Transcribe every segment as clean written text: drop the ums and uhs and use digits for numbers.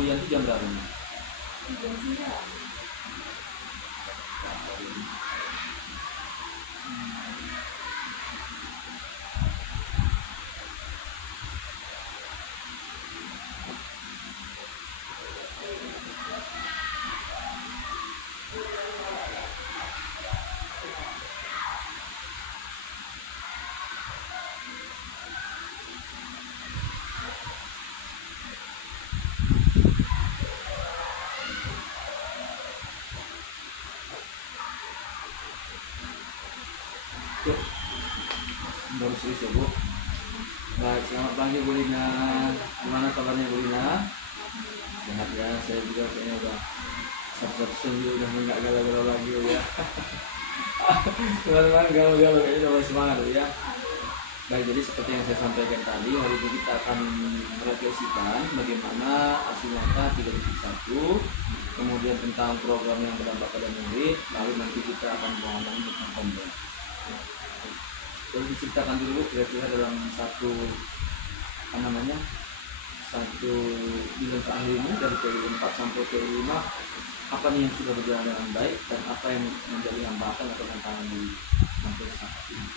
Bu Yanti jam berapa? Jam 9. Yuk, baru serius ya Bu. Baik, selamat pagi Bu Lina. Gimana kabarnya Bu Lina? Sehat ya, saya juga kayaknya udah satu udah nggak galau-galau lagi ya. Teman-teman galau-galau kayaknya udah semangat ya. Baik, jadi seperti yang saya sampaikan tadi, hari ini kita akan merefleksikan bagaimana hasil nyata 3.1, kemudian tentang program yang berdampak pada murid, lalu nanti kita akan ngomong tentang konten. Boleh diceritakan dulu kira-kira dalam satu bulan terakhir ini dari PU 4 sampai PU 5, apa nih yang sudah berjalan dengan baik dan apa yang menjadi hambatan atau tantangan di sampai saat ini.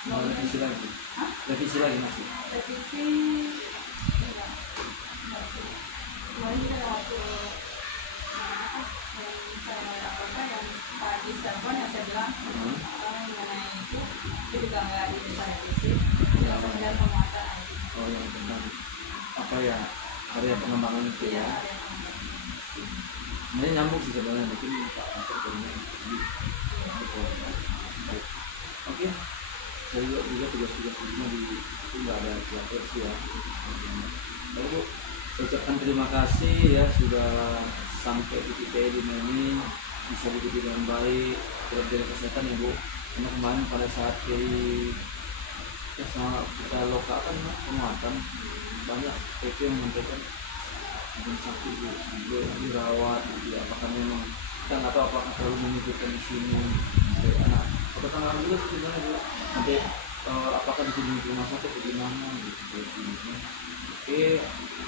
Mau revisi lagi? Revisi lagi masih? Revisi kemarin ada waktu yang saya laporkan yang Pak Ajis telepon yang saya bilang mengenai itu juga nggak bisa revisi, cuma sekedar penguatan aja. Oh, yang tentang apa ya, area pengembangan itu ya? Ini nyambung sih sebenarnya, mungkin Pak Asep punya baik. Oke, saya juga tugas-tugas ini di itu nggak ada versi ya. Baik Bu, saya ucapkan terima kasih ya sudah sampai di titik ini bisa diikuti dengan baik program kesehatan ya Bu. Karena kemarin pada saat kita lokakan penguatan banyak PP yang menyampaikan mungkin sakit Bu, sampai dirawat gitu ya. Apakah memang kita nggak tahu apakah terlalu menyebutkan di sini sampai anak pertengahan juga sebenarnya Bu, sampai apakah dikunjungi ke rumah sakit atau gimana gitu. Oke,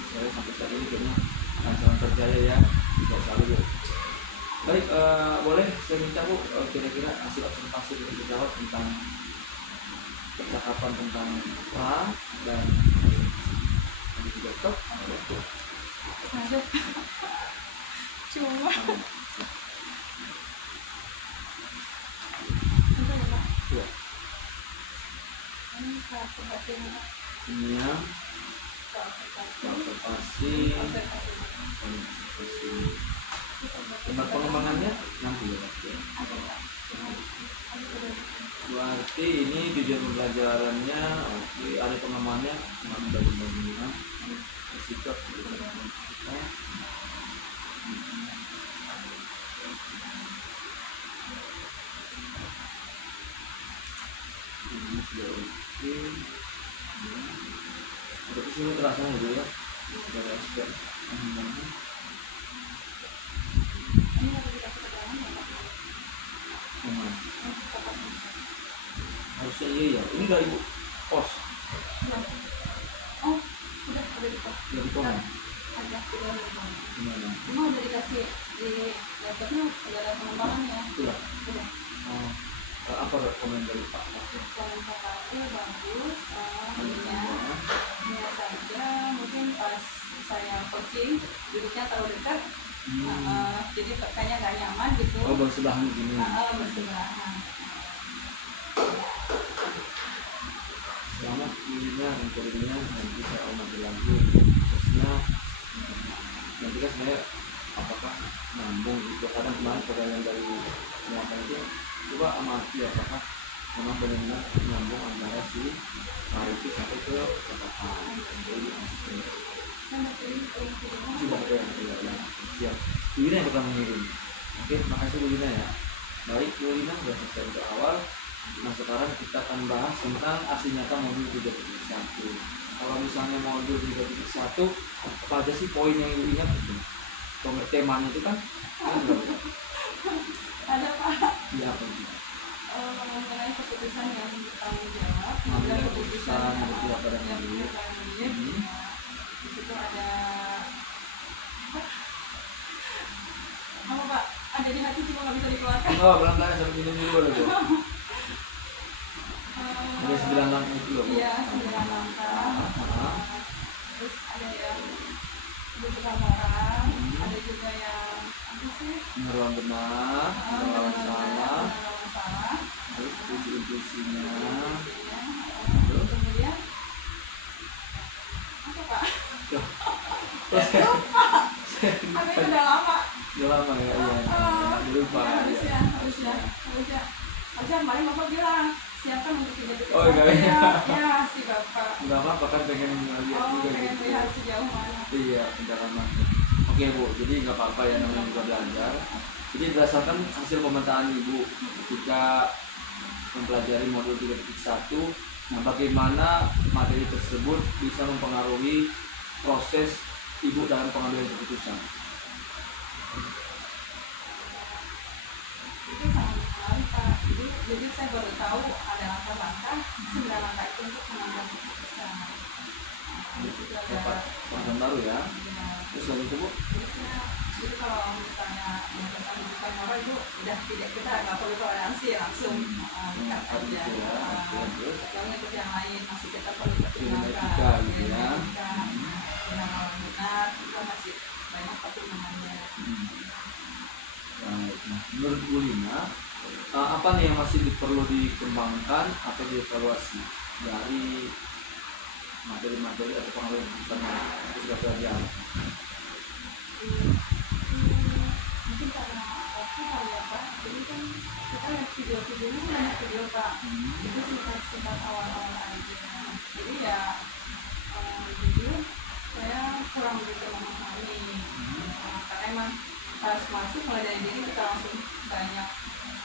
saya sampai saat ini kayaknya sangat percaya ya, bisa selalu Bu. Baik, boleh saya minta Bu kira-kira hasil observasi dari dijawab tentang percakapan tentang pra dan juga top Ada cuma ya. Ini ya observasi tempat pengembangannya nanti ya Pak ya. Berarti ini tujuan pembelajarannya oke, ada pengembangannya bagi-baginya sikap kita. Ini sudah oke. Berarti sini terasa dulu ya. Dari aspek pengembangan. Harusnya iya ya. Ini dari Ibu pos. Oh, sudah ada di pos. Dari pos. Ada di dalam rumah. Gimana? Cuma udah dikasih di laptopnya udah ada pengembangannya. Sudah. Udah. Oh, apa komen dari Pak Mas? Komunikasi bagus, hanya saja mungkin pas saya coaching duduknya terlalu dekat, jadi kayaknya nggak nyaman gitu. Oh, bersebelahan gini. Bersebelahan. Selamat Lina recordingnya, nanti saya amati lagi khususnya nanti kan sebenarnya apakah nyambung gitu. Kadang kemarin pertanyaan dari muatan itu coba amati apakah memang benar-benar nyambung antara si itu sampai ke catatan. Jadi sudah ada yang ya. Siap. Bu Lina yang pertama mengirim. Oke, makasih Bu Lina ya. Baik Bu Lina sudah selesai untuk awal. Nah sekarang kita akan bahas tentang aksi nyata modul 3.1. Kalau misalnya modul 3.1 apa aja sih poin yang Ibu ingat itu? Temanya itu kan Ada Pak. Iya apa itu? Mengenai keputusan yang bertanggung jawab, Mengambil mengambil keputusan yang untuk pihak pada yang diri. bertanggung jawab. Hmm. Di situ ada apa Pak? Ada di hati cuma nggak bisa dikeluarkan. Oh, berangkat sampai minum dulu boleh Bu. Ada 9 langkah itu loh Bu. Iya, 9 langkah. Ah. Terus ada yang berkesabaran, Hmm. ada juga yang apa sih? Melawan benar, melawan salah, Melawan salah. terus uji intuisinya. Isinya, Terus? kemudian apa Pak? Terus Tapi itu udah lama. udah lama ya, iya. Nggak lupa. Ya, harusnya kemarin Bapak bilang siapkan untuk 3.1. Oh, enggak ya. Ya, si Bapak. Nggak apa-apa kan pengen lihat juga Pengen gitu. lihat sejauh mana. Iya, pendalaman. Oke Bu, jadi nggak apa-apa ya namanya juga belajar. Jadi berdasarkan hasil pemetaan Ibu ketika mempelajari modul 3.1, nah bagaimana materi tersebut bisa mempengaruhi proses Ibu dalam pengambilan keputusan. Itu sangat menarik Pak. Jadi saya baru tahu ada langkah-langkah 9 langkah itu untuk mengambil keputusan. Itu Dapat ada pengetahuan baru ya. ya, Terus lagi itu Bu, jadi kalau misalnya tentang kehidupan moral itu udah tidak, kita nggak perlu toleransi, langsung dekat Tadi aja. itu ya. Terus Yang untuk yang lain masih kita perlu ilmu pertimbangkan. etika gitu ya. Benar benar kita masih banyak pertimbangannya. Baik. Nah, menurut Bu Lina, apa nih yang masih perlu dikembangkan atau dievaluasi dari materi-materi atau pengambilan keputusan yang sudah pelajari? Mungkin karena waktu kali ya Pak, jadi kan kita lihat video-videonya banyak video Pak, itu singkat-singkat awal-awal aja. Jadi ya jujur saya kurang begitu memahami. Karena emang pas masuk mulai dari diri kita langsung banyak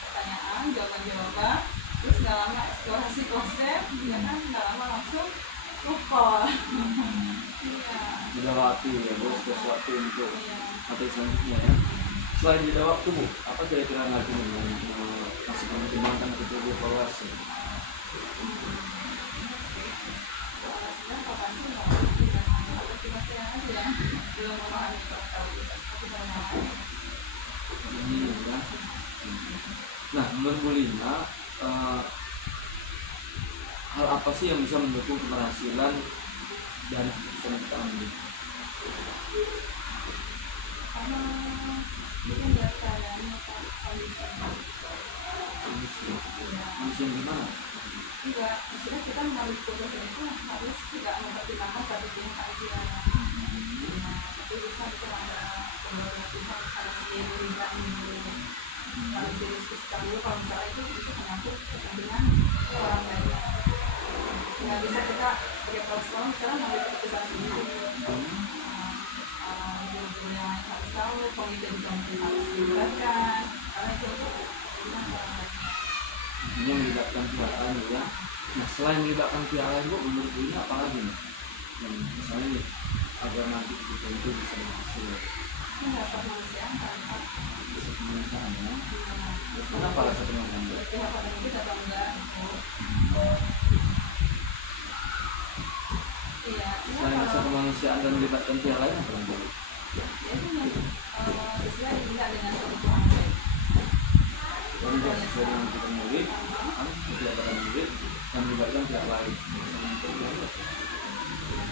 pertanyaan, jawaban-jawaban, terus nggak lama eksplorasi konsep, ya kan nggak lama langsung lupa. Iya. Jeda waktu ya Bu, sesuatu untuk Iya. materi selanjutnya ya. Selain jeda waktu Bu, apa kira-kira lagi nih yang masih perlu dikembangkan atau perlu dievaluasi? Ini ya. Nah, menurut Bu Lina, hal apa sih yang bisa mendukung keberhasilan dari keputusan yang kita ambil? Kondisi yang gimana? Enggak, maksudnya kita mengambil keputusan itu harus tidak mempertimbangkan satu pihak aja. Nah, tapi bisa kita ada beberapa pihak harus dilibatkan dulu, harus didiskusikan dulu kalau misalnya itu menyangkut kepentingan orang banyak. Nggak bisa kita sebagai profesional misalnya mengambil keputusan sendiri. Guru-guru yang lain harus tahu, komite juga mungkin harus dilibatkan, karena itu untuk kepentingan orang banyak. Ini melibatkan pihak lain ya. Nah, selain melibatkan pihak lain Bu, menurut Bu Lina apa lagi nih? Yang misalnya nih, agar nanti keputusan itu bisa berhasil. Ini rasa kemanusiaan kan Pak. Bisa kemanusiaan ya. Terus Kenapa rasa kemanusiaan Bu? pihak pada itu atau enggak gitu. Iya, Selain rasa kemanusiaan dan melibatkan pihak lain apa lagi? ya itu sesuai juga dengan kebutuhan baik. Dan juga sesuai dengan kita murid, kan pihak pada murid dan melibatkan pihak lain. Misalnya untuk pihak lain.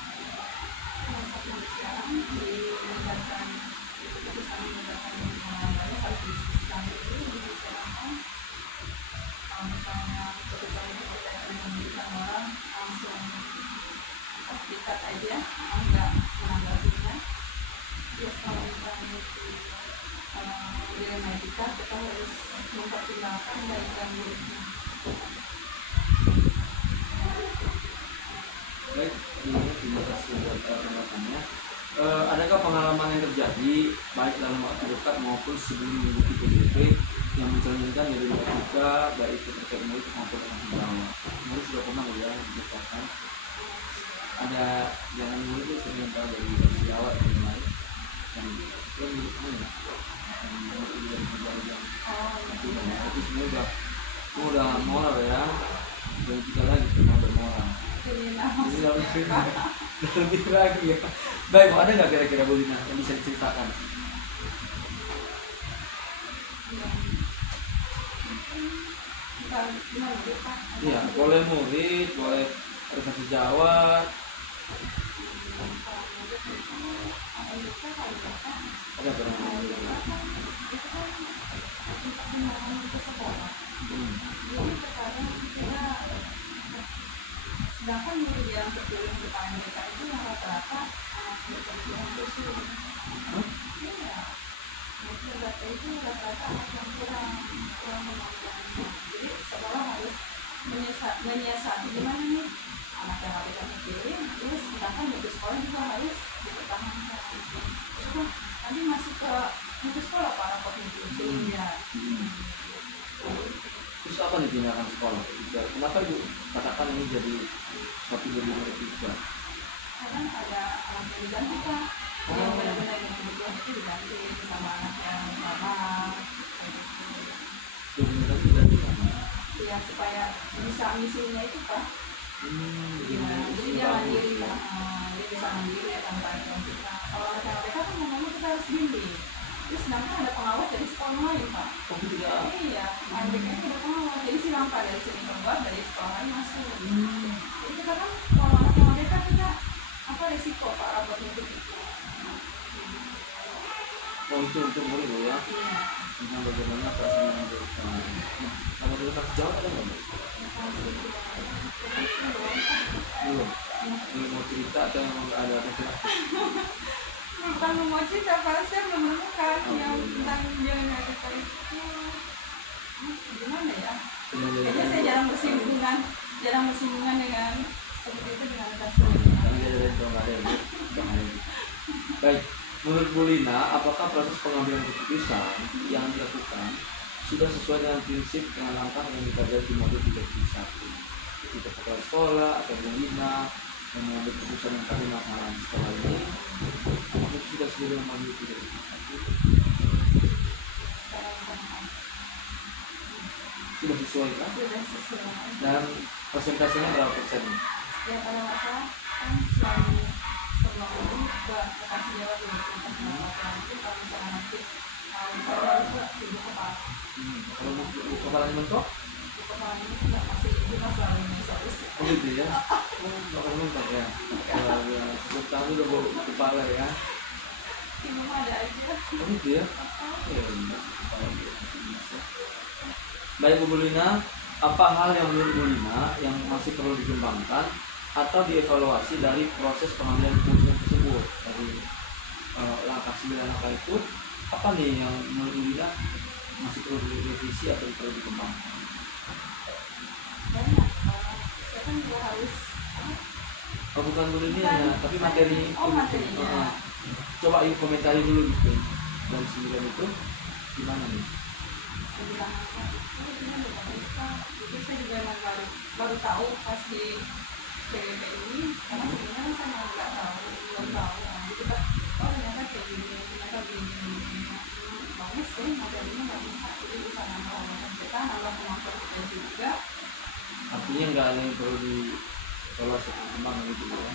Rasa kemanusiaan dilibatkan keputusan melibatkan orang banyak harus didiskusikan dulu, dibicarakan. Kalau misalnya keputusan itu berkaitan dengan pendidikan orang langsung dikat aja, enggak menanggapinya. Terus kalau misalnya itu dilema etika, kita harus mempertimbangkan baik dan buruknya. Baik, terima kasih buat penjelasannya. Adakah pengalaman yang terjadi baik dalam waktu dekat maupun sebelum mengikuti PDP yang mencerminkan dari etika baik itu terkait murid maupun orang tua? Murid sudah pernah ya diceritakan? ada jalan mulut itu sering tahu dari Jawa dan lain dan itu milik mana ya yang berjalan Oh, itu iya. tapi sebenarnya udah moral ya dan kita lagi cuma udah moral Ini ini maksudnya lebih apa? lebih lagi ya. Baik, ada nggak kira-kira Bu Lina yang bisa diceritakan? Bukan, gimana Bu, Pak? Iya, boleh murid, boleh ada sejawat, ada barang murid. Hmm. Sedangkan murid yang terpilih di depan mereka itu yang rata-rata anak berkebutuhan khusus. Hah? Iya, rata-rata itu rata-rata anak yang kurang kemampuannya. Jadi sekolah harus menyiasati gimana nih anak yang nggak bisa mikirin, terus sedangkan mutu sekolah juga harus dipertahankan. Terus nanti masuk ke mutu sekolah para kognisi sehingga Terus apa nih tindakan sekolah ketiga? Kenapa Ibu katakan ini jadi suatu berbeda ketiga? kadang ada anak yang diganti Pak, yang benar-benar yang kebutuhan itu diganti sama anak yang lama kayak gitu. Berbeda tidak Ya supaya bisa misinya itu Pak. gimana? Jadi dia mandiri ya, dia bisa mandiri tanpa bantuan kita. Kalau anak yang mereka kan ngomongnya kita harus bimbing. Terus sedangkan ada pengawas dari sekolah lain Pak. Oh tidak. Iya, anak-anaknya ada pengawas. Jadi silang Pak dari sini keluar, dari sekolah lain masuk. Jadi kita kan kalau anak yang mereka kita apa resiko Pak rapotnya itu. Oh itu untuk murid Bu ya? Iya. Tentang bagaimana perasaan yang berusaha. Nah, kalau dari kata sejawat ada nggak Bu? Belum. Ini mau cerita atau ada kata? Bukan mau cerita, Pak, saya belum menemukan yang tentang jalan kita itu gimana ya? Kayaknya saya jarang bersinggungan dengan seperti itu dengan kasus. Karena dia dari itu nggak ada ya Bu. Bahaya. Baik, menurut Bu Lina, apakah proses pengambilan keputusan yang dilakukan sudah sesuai dengan prinsip dengan langkah yang dipelajari di modul 31? Itu kepala sekolah atau Bu Lina yang mengambil keputusan yang tadi masalah di sekolah ini, apakah sudah sesuai dengan modul 31? Sudah sesuai kan? Sudah sesuai. Dan persentasenya berapa persen? Ya pada masa kan selalu sebelum itu buat kasih jawab dulu untuk melakukan itu kalau misalnya nanti kalau itu ibu kepala Kalau Bu kepalanya mentok? ibu kepala ini nggak masih itu mas selalu menyesuaikan sih. Oh gitu ya? Oh, bakal mentok ya? Kalau sebut kamu udah bawa kepala ya? Ibu mah ada aja. Oh gitu ya? Ya, enggak. Baik Bu Lina, apa hal yang menurut Bu Lina yang masih perlu dikembangkan atau dievaluasi dari proses pengambilan keputusan tersebut dari langkah 9 langkah itu, apa nih yang menurut Bu Lina masih perlu direvisi atau perlu dikembangkan? Banyak saya kan juga harus Oh, bukan Bu Lina ya, tapi materi. oh materinya. Coba yuk komentari dulu gitu. Dan 9 itu gimana nih? Sebilang apa itu gimana ya Pak? Itu saya juga emang baru tahu pas di PWP ini karena sebenarnya kan saya nggak tahu belum tahu jadi pas oh ternyata kayak gini ternyata begini bagus sih materinya nggak bisa jadi bisa nambah wawasan kita nambah kemampuan kita juga. Artinya nggak ada yang perlu dievaluasi kembang gitu ya?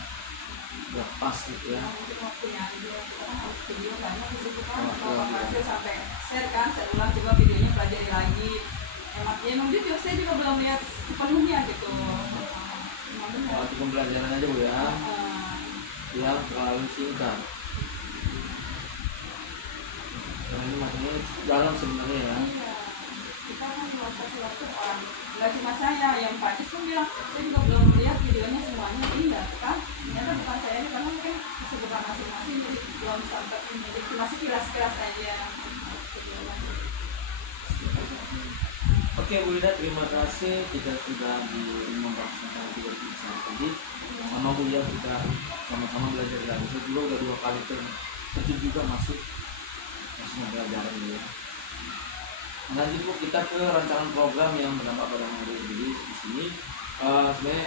Udah pas gitu ya? Mungkin waktunya aja kita kan harus video banyak di situ kan kalau hasil sampai share kan saya ulang coba videonya pelajari lagi emang jujur saya juga belum lihat sepenuhnya gitu. Waktu pembelajaran aja Bu ya, yang terlalu singkat. Karena ini materinya dalam sebenarnya ya. Iya, kita kan cuma kasih waktu orang nggak cuma saya yang Pak Cis pun bilang saya juga belum melihat videonya semuanya iya kan ternyata bukan saya ini karena mungkin kesibukan masing-masing jadi belum sampai ini jadi masih kilas-kilas aja. Oke Bu Lina, terima kasih kita sudah membahas tentang 3 tadi. Sama Bu ya, kita sama-sama belajar lagi. Saya juga udah 2 kali terjun juga masih belajar ya. Nanti Bu kita ke rancangan program yang berdampak pada murid. Jadi di sini sebenarnya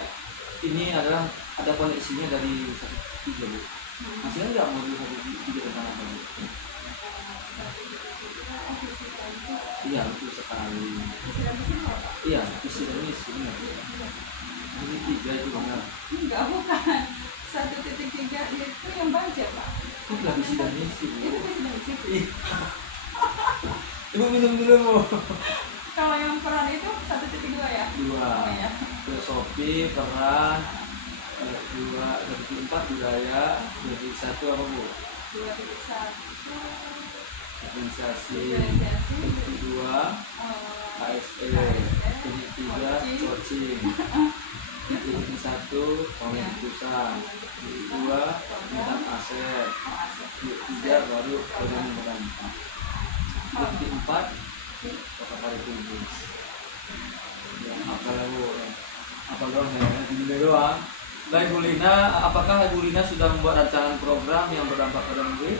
ini adalah ada koneksinya dari 173 Bu. Masih enggak modul 173 tentang apa Bu? Iya betul sekali. Iya visi dan misi benar. Ini 3 itu benar. Enggak, bukan. 1.3 itu yang baca, Pak. Itu nggak visi dan misi Bu. Itu visi dan misi. Ih. Ibu minum dulu Bu. Kalau yang peran itu 1.2 ya? 2 Oh ya. filosofi, peran, 2, 1.4 budaya, 2.1 apa Bu? 2.1 Organisasi, organisasi, 2 KSE, 3 coaching, 1 pembentusan, 2 tentang aset, 3 baru peran. 4 kata kali tubuh. Ya, apa Bu? Apa dong ya? Ini doang. Baik Bu Lina, apakah Bu Lina sudah membuat rancangan program yang berdampak pada murid?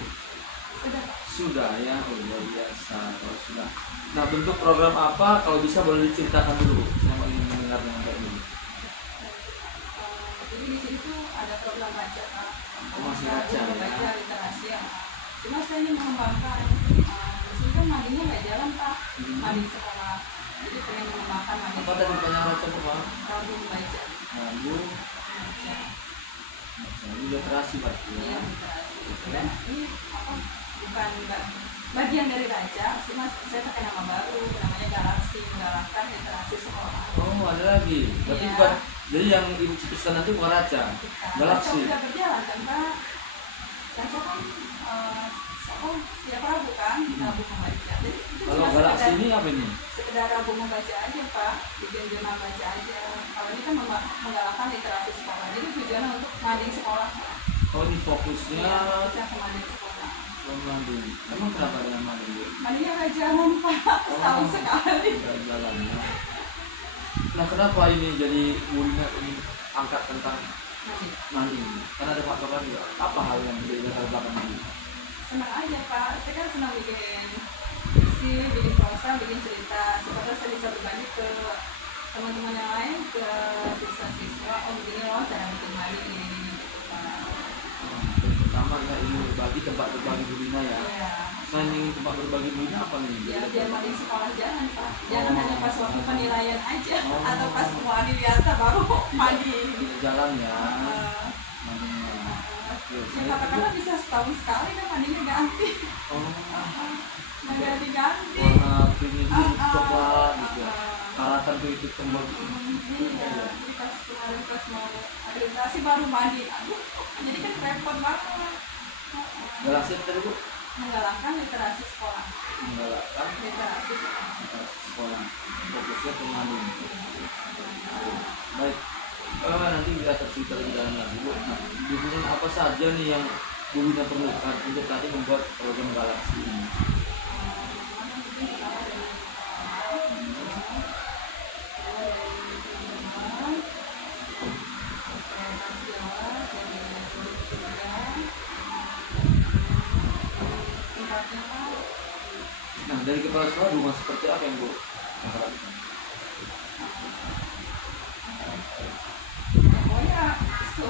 sudah. Sudah ya, oh, luar biasa kalau sudah. Nah, bentuk program apa? Kalau bisa boleh diceritakan dulu. Saya ingin mendengar dengan baik dulu. Jadi di sini tuh ada program baca, Pak. Oh, masih baca ya? Baca literasi ya. Cuma saya ini mengembangkan. Di sini kan mandinya nggak jalan, Pak. Mandi di sekolah. Jadi pengen mengembangkan mandi. Apa tadi pertanyaan baca Bu? Rabu membaca. Lalu, ini literasi berarti Iya, ya. literasi. Dan ini apa? Bukan bagian dari baca, cuma saya pakai nama baru, namanya Galaksi, menggalakkan literasi sekolah. Oh, ada lagi. Tapi Iya. bukan. Jadi yang Ibu cetuskan nanti bukan Raca. Galaksi. Baca udah berjalan kan, Pak? Baca kan setiap Rabu kan, Rabu membaca. Jadi itu Kalau cuma Galaksi sekedar, ini apa ini? sekedar Rabu membaca aja, Pak. Bikin jurnal baca aja. Kalau ini kan menggalakkan literasi sekolah. Jadi tujuannya untuk manding sekolah. Oh, ini fokusnya Bisa ke manding sekolah. Manding. Emang kenapa dengan Manding Bu? Mandinya nggak jalan, Pak. Setahun sekali. Nggak jalan ya. Nah, kenapa ini jadi Bu Lina ini angkat tentang Manding? Karena ada faktor lain juga. Apa hal yang menjadi latar belakang ini? Senang aja, Pak. Saya kan senang bikin puisi, bikin prosa, bikin cerita. Supaya saya bisa berbagi ke teman-teman yang lain, ke siswa-siswa. Oh, begini loh cara bikin manding ini gitu, Pak. Pertama ya ini berbagi tempat berbagi Bu Lina ya. Iya. Selain ingin tempat berbagi Bu Lina apa nih? Ya, biar manding sekolah jangan, Pak. Jangan hanya pas waktu penilaian aja, Oh. atau pas mau adiwiyata baru mandi. Tidak jalan ya. Uh, Mandingnya. Ya, katakanlah bisa setahun sekali kan mandinya ganti. Oh, Nggak diganti. warna pinknya coklat gitu ya. Karatan tuh itu kembali. Iya, jadi pas kemarin pas mau akreditasi baru mandi. Aduh, jadi kan repot banget. Galaksi tadi Bu? Menggalakkan literasi sekolah. Menggalakkan Literasi sekolah. sekolah. Fokusnya ke Manding. Baik. Nanti kita cerita lebih dalam lagi Bu. Nah, dukungan apa saja nih yang Bu Lina perlukan untuk nanti membuat program Galaksi ini? Nah, dari kepala sekolah dukungan seperti apa yang Bu harapkan? Pokoknya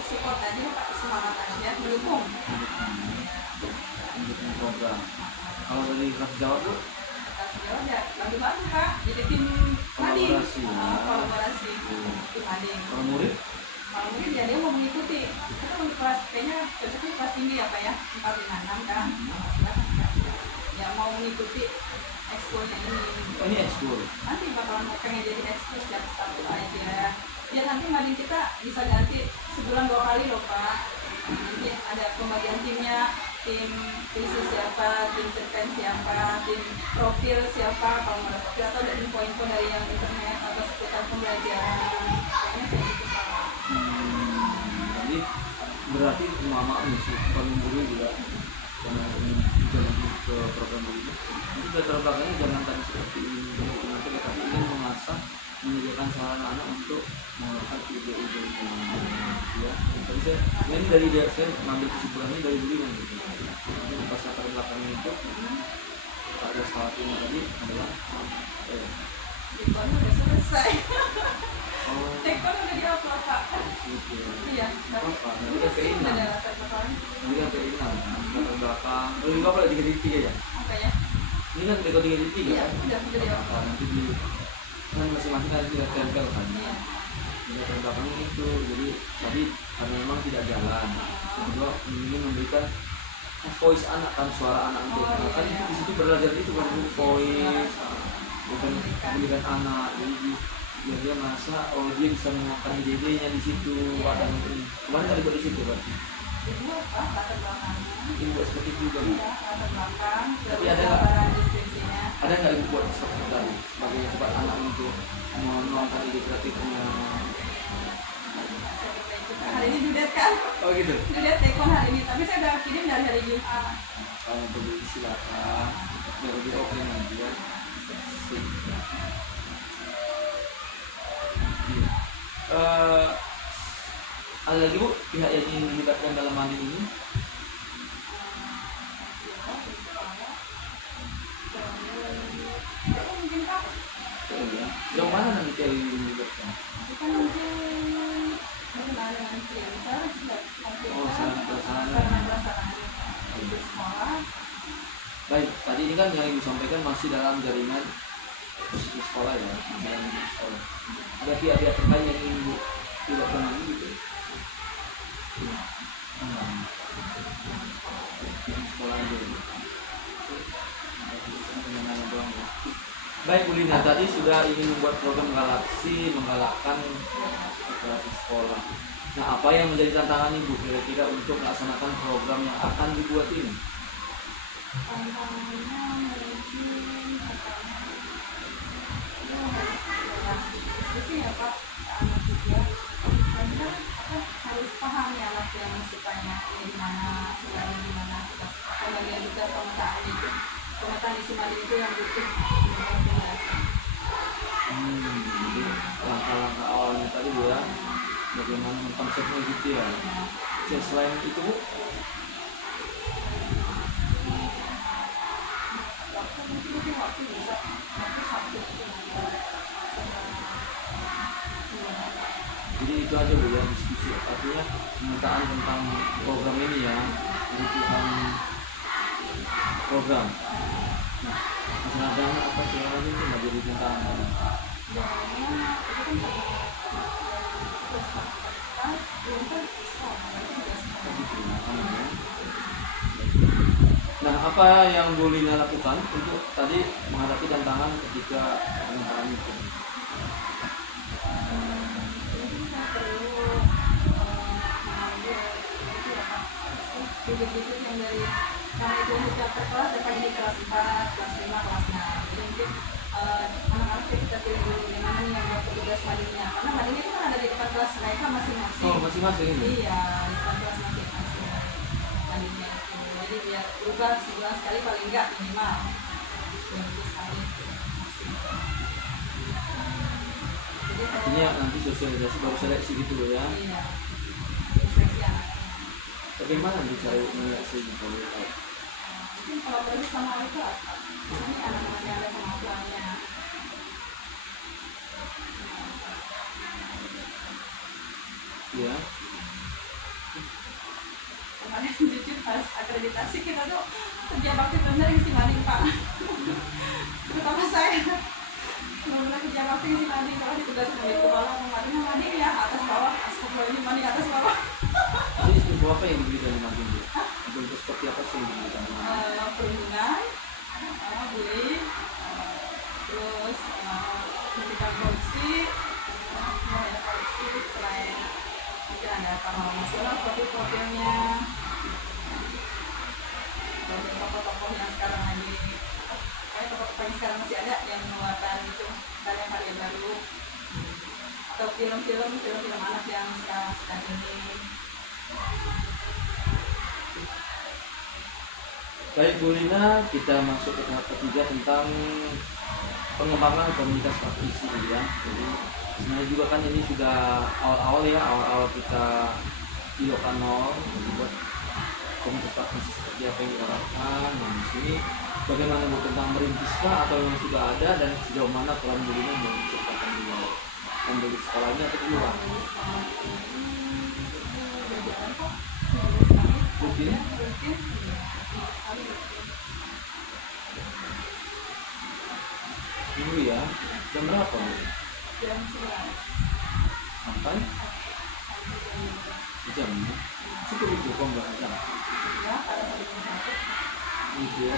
support aja Pak, semangat aja, mendukung. Mendukung program. Kalau dari kelas Jawa Bu? Atas jawab ya bantu-bantu Kak, jadi tim manding. Kolaborasi, ya. Kolaborasi tim manding. Kalau murid? Kalau mungkin ya dia mau mengikuti, itu untuk kelas kayaknya cocoknya kelas tinggi apa ya, 4, 5, 6 kan. Ya mau mengikuti ekskulnya ini. Oh, ini ekskul. Nanti bakalan pengen jadi ekskul setiap satu aja. Ya nanti mading kita bisa ganti sebulan 2 kali loh Pak. Nanti ada pembagian timnya, tim visi siapa, tim cerpen siapa, tim profil siapa, kalau mau ada profil atau ada info-info dari yang internet atau seputar pembelajaran. Pokoknya kayak gitu Pak. Jadi berarti mama nih pengguru juga karena ini jalan ke program ini itu latar belakangnya jangan tadi seperti ini nanti tetapi ingin mengasah menyediakan sarana anak untuk mengeluarkan ide-ide ya tadi saya ini dari dia saya mengambil kesimpulannya dari dulu yang gitu jadi pas latar belakangnya itu ada salah satunya tadi adalah Tekon udah selesai. oh Tekon udah di-upload Pak. gitu Iya, dapat apa-apa. Nanti kan Ada keinginan. latar belakang. Ini kan keinginan, latar belakang. Terus juga apa 3.3 ya? Apa ya? Ini kan Lego 3.3 Iya, kan? udah jadi apa? Nanti di kan masing-masing kan tidak tempel kan. Iya. Di latar belakangnya itu. Jadi tadi karena memang tidak jalan. Kedua ingin memberikan voice anak kan, suara anak untuk Oh, kan iya. di situ belajar itu kan voice, bukan memberikan anak. Jadi biar dia merasa oh dia bisa menggunakan ide-idenya di situ. Ada mungkin kemarin tadi buat di situ berarti. Jadi apa? Latar belakangnya. Ini buat seperti itu juga. Iya, latar belakang. Tapi Terus ada nggak? gambaran deskripsinya. Ada nggak ibu buat seperti itu tadi sebagai tempat anak untuk menuangkan ide kreatifnya? Hari ini dudet kan? Oh gitu. Dudet tekon hari ini, tapi saya udah kirim dari hari Jumat. Kalau beli silakan. Biar lebih oke nanti ya. Sip. Iya. Ada lagi bu pihak yang ingin dilibatkan dalam hal ini? Mungkin Pak, Oh ya. Sejauh mana nanti pihak yang ingin dilibatkan? itu kan mungkin berkenaan dengan printer, Oh, sarana prasarana. sarana prasarana di sekolah. Baik, tadi ini kan yang ibu sampaikan masih dalam jaringan di sekolah ya, jaringan di sekolah. Ada pihak-pihak terkait yang ingin ibu dilibatkan lagi gitu? Di sekolah aja. Pengenangan doang ya. Baik Bu Lina, tadi sudah ingin membuat program galaksi menggalakkan aspirasi sekolah. Nah, apa yang menjadi tantangan Ibu kira-kira untuk melaksanakan program yang akan dibuat ini? Tantangannya mungkin harus diskusi ya Pak, anak juga karena harus paham ya anak yang sukanya ini di mana, sukanya di mana. Kemudian juga pemetaan itu, pemetaan isi mading itu yang butuh penjelasan. Jadi langkah-langkah awalnya tadi Bu ya, bagaimana konsepnya gitu ya. Ya, selain itu Bu, Mungkin waktu bisa waktu Sabtu jadi itu aja Bu ya diskusi artinya pemetaan tentang program ini ya, kebutuhan program. Nah, masalah dana apa sih yang lagi itu nggak jadi tantangan. dananya itu kan terus kapasitas belum kan bisa Gitu, makanya. Nah, apa yang Bu Lina lakukan untuk tadi menghadapi tantangan ketika pemetaan itu? bibit-bibit yang dari karena itu untuk per kelas dapat di kelas 4, kelas 5, kelas 6 jadi mungkin anak-anak kita pilih dulu yang mana nih yang buat petugas madingnya karena madingnya itu kan ada di depan kelas mereka masing-masing. Oh, masing-masing ini? Iya, di depan kelas masing-masing madingnya itu jadi biar berubah sebulan sekali paling enggak minimal 2 minggu sekali jadi Artinya nanti sosialisasi baru seleksi gitu loh ya. iya seleksi anak. Bagaimana cara menyeleksi gitu loh? Mungkin kalau pergi sama wali kelas, Pak. Ini anak-anaknya ada kemampuannya. Ya. Kemarin jujur pas akreditasi kita tuh kerja bakti bener isi mading Pak. Terutama saya. Benar-benar kerja bakti isi mading kalau ditugas sama itu kalau mading mading ya atas bawah, astagfirullah ini mading atas bawah. Jadi info apa yang diberikan di Mading Bu? Bentuk seperti apa sih yang diberikan di Mading? Perundungan, bullying, terus pendidikan korupsi, ada korupsi selain mungkin ada pengalaman nasional profil-profilnya, tokoh-tokoh yang sekarang lagi kayak tokoh-tokoh yang sekarang masih ada yang mengeluarkan itu karya-karya baru atau film-film anak yang sekarang ini. Baik Bu Lina, kita masuk ke tahap ketiga tentang pengembangan komunitas praktisi ya. Jadi sebenarnya juga kan ini sudah awal-awal ya, awal-awal kita ilokan nol buat komunitas praktisi seperti apa yang diharapkan. Nah di sini bagaimana Bu tentang merintiskah atau yang sudah ada dan sejauh mana peran Bu Lina menceritakan di membeli sekolahnya atau di luar? Jam ya. Cukup itu kombo jam. Ya pada saat jam satu Itu ya.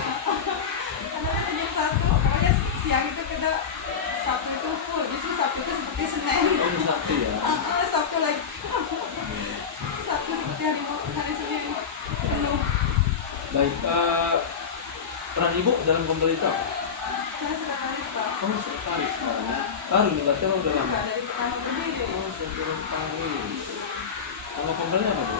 karena kan jam satu pokoknya siang itu kita Sabtu itu full justru Sabtu itu seperti Senin. Oh, ini Sabtu ya. Sabtu lagi Sabtu seperti hari Senin penuh. Baik, peran ibu dalam kombel itu apa? Saya sekretaris Pak. Kamu sekretaris sekarang ya? Baru nih, berarti kamu udah lama. Enggak dari pertama berdiri. Oh, sekretaris. Nama kombelnya apa, Bu?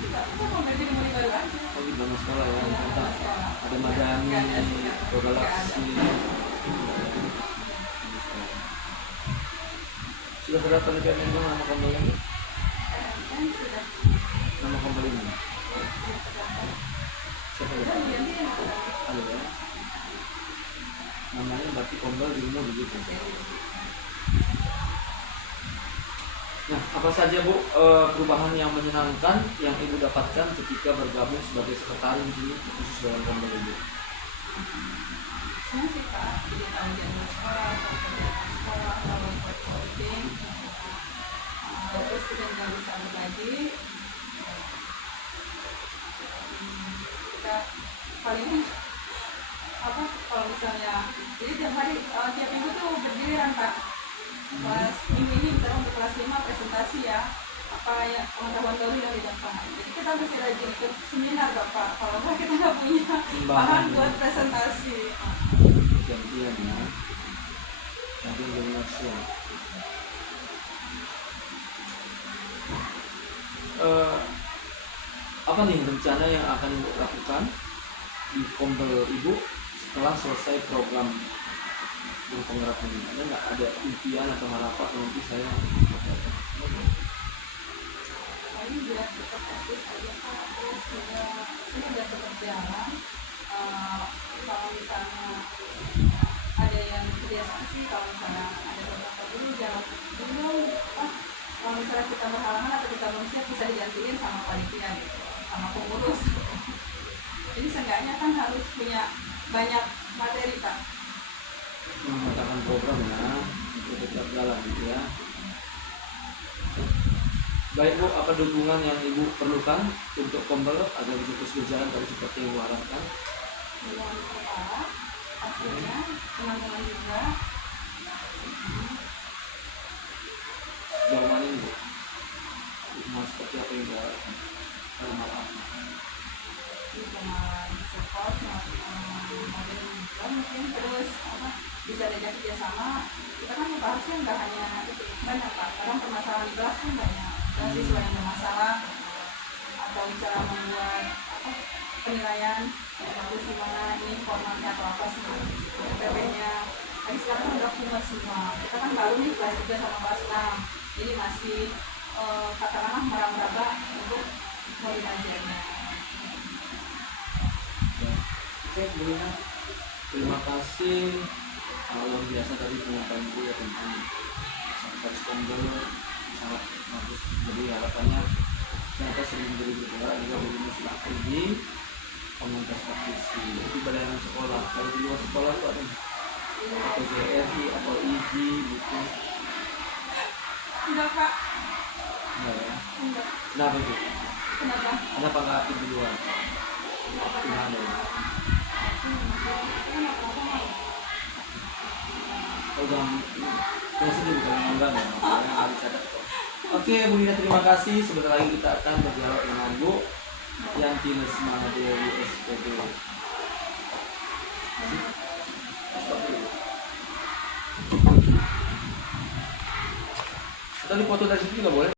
Kita mau berdiri mulai baru aja. Oh, di zaman sekolah ya. Iya, Entah, sekolah. ada Madani, Nggak ada sih, nggak ada. Galaksi. Sudah terdaftar di PMN nama kombelnya? Bu? Kan sudah Nama kombel ini? terdaftar. Siapa ya? Sudah diganti ya. Ada ya? Namanya berarti kombel di rumah begitu. Nah, apa saja Bu perubahan yang menyenangkan yang Ibu dapatkan ketika bergabung sebagai sekretaris di sini khusus dalam kombel Ibu? Senang sih Pak, jadi tahu jadwal sekolah, tahu kegiatan sekolah, tahu reporting, terus kita juga bisa berbagi. Kita paling apa kalau misalnya jadi tiap hari tiap minggu tuh berdirian Pak. Kelas ini misalnya untuk kelas 5 presentasi ya apa ya pengetahuan baru yang didapat. Jadi kita mesti rajin ikut seminar Bapak. Kalau enggak kita nggak punya bahan buat presentasi. Gantian ya. Gantian generasi ya. Apa nih rencana yang akan Ibu lakukan di kombel Ibu setelah selesai program berpenggerak ini? Ada nggak ada impian atau harapan nanti saya Paling biar tetap eksis aja Pak. Terus juga ini udah berjalan. Kalau misalnya ada yang kebiasaan sih kalau misalnya ada beberapa dulu jangan dulu kalau misalnya kita berhalangan atau kita belum siap bisa digantiin sama panitia gitu sama pengurus. Jadi seenggaknya kan harus punya banyak materi Pak. memetakan program ya untuk tetap jalan gitu ya. Baik Bu, apa dukungan yang Ibu perlukan untuk kombel agar bisa terus berjalan tadi seperti yang Ibu harapkan? Dengan kepala pastinya teman-teman juga. Sejauh mana ini Bu? Dukungan seperti apa yang Ibu harapkan? Dalam hal apa? Dengan support model juga mungkin terus bisa diajak kerjasama. Kita kan membahasnya nggak hanya itu banyak Pak, kadang permasalahan di kelas kan banyak siswa yang bermasalah atau cara membuat penilaian yang bagus gimana ini formatnya atau apa semua PPP-nya. Tapi sekarang kan udah punya semua, kita kan baru nih kelas 3 sama kelas 6 jadi masih katakanlah meraba-raba untuk mau diajarnya. Oke, Bu Lina, terima kasih luar biasa tadi penyampaian Bu ya tentang sekretaris kombel sangat bagus. Jadi harapannya ternyata sering menjadi bergerak juga Bu Lina sudah pergi komunitas praktisi di badan sekolah. Kalau di luar sekolah itu ada atau JRI atau IG gitu. Enggak Pak, Enggak ya? enggak. Kenapa itu? Kenapa? Kenapa nggak aktif di luar? Tidak ada ya? Oh, jangan punya sedih bukan menganggar ya, makanya harus catat kok. Oke, Bu Lina terima kasih. Sebentar lagi kita akan berdialog dengan Bu Yanti Lesmana Dewi SPD. Stop dulu. Atau dipoto dari situ juga boleh.